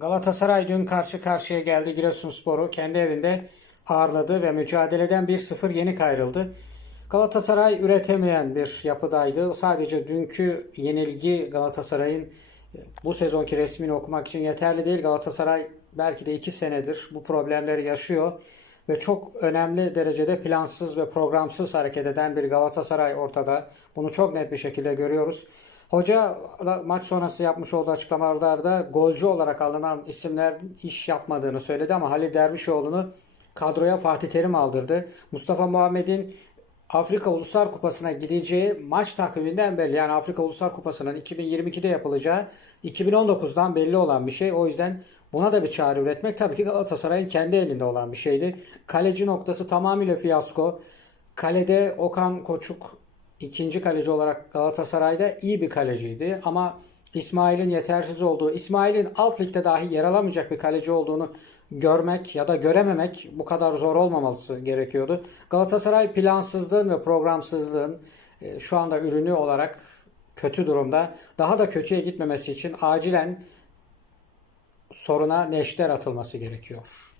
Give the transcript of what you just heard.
Galatasaray dün karşı karşıya geldi Giresunspor'u kendi evinde ağırladı ve mücadeleden 1-0 yenik ayrıldı. Galatasaray üretemeyen bir yapıdaydı. Sadece dünkü yenilgi Galatasaray'ın e, bu sezonki resmini okumak için yeterli değil. Galatasaray belki de 2 senedir bu problemleri yaşıyor ve çok önemli derecede plansız ve programsız hareket eden bir Galatasaray ortada. Bunu çok net bir şekilde görüyoruz. Hoca maç sonrası yapmış olduğu açıklamalarda golcü olarak alınan isimler iş yapmadığını söyledi ama Halil Dervişoğlu'nu kadroya Fatih Terim aldırdı. Mustafa Muhammed'in Afrika Uluslar Kupası'na gideceği maç takviminden belli. Yani Afrika Uluslar Kupası'nın 2022'de yapılacağı 2019'dan belli olan bir şey. O yüzden buna da bir çare üretmek tabii ki Galatasaray'ın kendi elinde olan bir şeydi. Kaleci noktası tamamıyla fiyasko. Kalede Okan Koçuk ikinci kaleci olarak Galatasaray'da iyi bir kaleciydi ama İsmail'in yetersiz olduğu, İsmail'in alt ligde dahi yer alamayacak bir kaleci olduğunu görmek ya da görememek bu kadar zor olmaması gerekiyordu. Galatasaray plansızlığın ve programsızlığın e, şu anda ürünü olarak kötü durumda. Daha da kötüye gitmemesi için acilen soruna neşter atılması gerekiyor.